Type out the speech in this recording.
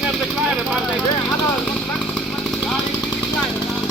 net te kleine, maar nee, ja, die kleine.